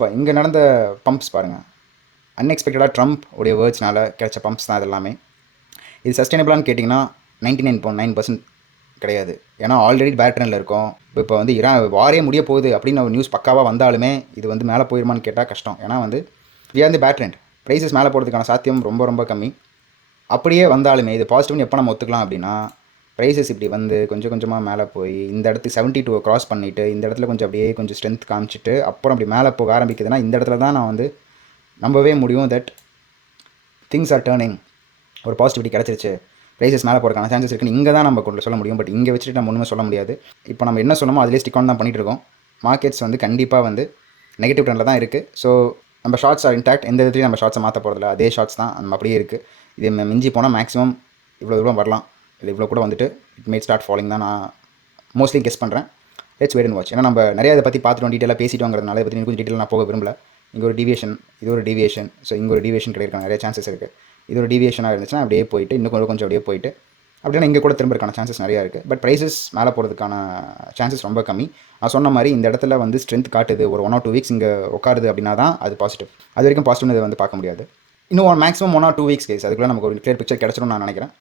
இப்போ இங்கே நடந்த பம்ப்ஸ் பாருங்கள், அன்எக்ஸ்பெக்டடாக ட்ரம்ப் உடைய வேர்ட்ஸ்னால கிடைச்ச பம்ப்ஸ் தான் அது எல்லாமே. இது சஸ்டைனபிளான்னு கேட்டிங்கன்னா 99.9% கிடையாது. ஏன்னா ஆல்ரெடி பேட் ட்ரெண்டில் இருக்கும். இப்போ வந்து வாரே முடிய போகுது அப்படின்னு ஒரு நியூஸ் பக்காவாக வந்தாலுமே இது வந்து மேலே போயிருமான்னு கேட்டால் கஷ்டம். ஏன்னா வந்து we are the bad trend, prices மேலே போகிறதுக்கான சாத்தியம் ரொம்ப ரொம்ப கம்மி. அப்படியே வந்தாலுமே இது பாசிட்டிவ்னு எப்போ நம்ம ஒத்துக்கலாம் அப்படின்னா, ப்ரைஸஸ் இப்படி வந்து கொஞ்சம் கொஞ்சமாக மேலே போய் இந்த இடத்துக்கு 72 கிராஸ் பண்ணிவிட்டு இந்த இடத்துல கொஞ்சம் அப்படியே கொஞ்சம் ஸ்ட்ரென்த் காமிச்சிட்டு அப்புறம் அப்படி மேலே போக ஆரம்பிக்குதுன்னா இந்த இடத்துல தான் நான் வந்து நம்பவே முடியும் தட் திங்ஸ் ஆர் டேர்னிங், ஒரு பாசிட்டிவிட்டி கிடச்சிருச்சு, ப்ரைஸஸ் மேலே போகிறதுக்கான சான்சஸ் இருக்குன்னு இங்கே தான் நம்ம கொண்டு சொல்ல முடியும். பட் இங்கே வச்சுட்டு நம்ம ஒன்றுமே சொல்ல முடியாது. இப்போ நம்ம என்ன சொன்னோமோ அதிலே ஸ்டிக் ஆன் தான் பண்ணிகிட்டு இருக்கோம். மார்க்கெட்ஸ் வந்து கண்டிப்பாக வந்து நெகட்டிவ் ட்ரெண்டில் தான் இருக்குது. ஸோ நம்ம ஷார்ட்ஸ் ஆர் இன்டாக்ட், எந்த விதத்துலையும் நம்ம ஷார்ட்ஸை மாற்ற போகிறதில்ல, அதே ஷார்ட்ஸ் தான் நம்ம அப்படியே இருக்குது. இது மிஞ்சி போனால் மேக்ஸிமம் இவ்வளோ தூரம் வரலாம், இல்லை இவ்வளோ கூட வந்துட்டு இட் மே ஸ்டார்ட் ஃபாலோயிங் தான் நான் மோஸ்ட்லி கெஸ் பண்ணுறேன். Let's wait and watch. ஏன்னா நம்ம நிறைய இதை பற்றி பார்த்துட்டோம், டீட்டெயிலாக பேசிட்டோங்கிறதுனால இதை பற்றி கொஞ்சம் டீட்டெயில் நான் போக விரும்பல. இங்கே ஒரு டீவியேஷன், இது ஒரு டீவியேஷன், ஸோ இங்கே ஒரு டீவியேஷன் கிடைக்கிறதுக்கான நிறைய சான்சஸ் இருக்குது. இது ஒரு டீவியேஷனாக இருந்துச்சுன்னா அப்படியே போயிட்டு இன்னும் கொஞ்சம் அப்படியே போயிட்டு அப்படின்னா இங்கே கூட திரும்பறதுக்கான சான்சஸ் நிறையா இருக்குது. பட் ப்ரைஸஸ் மேலே போகிறதுக்கான சான்சஸ் ரொம்ப கம்மி. நான் சொன்ன மாதிரி இந்த இடத்துல வந்து ஸ்ட்ரென்த் காட்டுது, ஒரு 1 or 2 வீக்ஸ் இங்கே உட்காருது அப்படின்னா தான் அது பாசிட்டிவ். அது வரைக்கும் பாசிட்டிவ்னு இதை வந்து பார்க்க முடியாது. இன்னும் மேக்ஸிமம் 1 or 2 வீக்ஸ் கேஸ், அதுக்குள்ளே நமக்கு ஒரு கிளியர் பிக்சர் கிடச்சிடும் நான் நினைக்கிறேன்.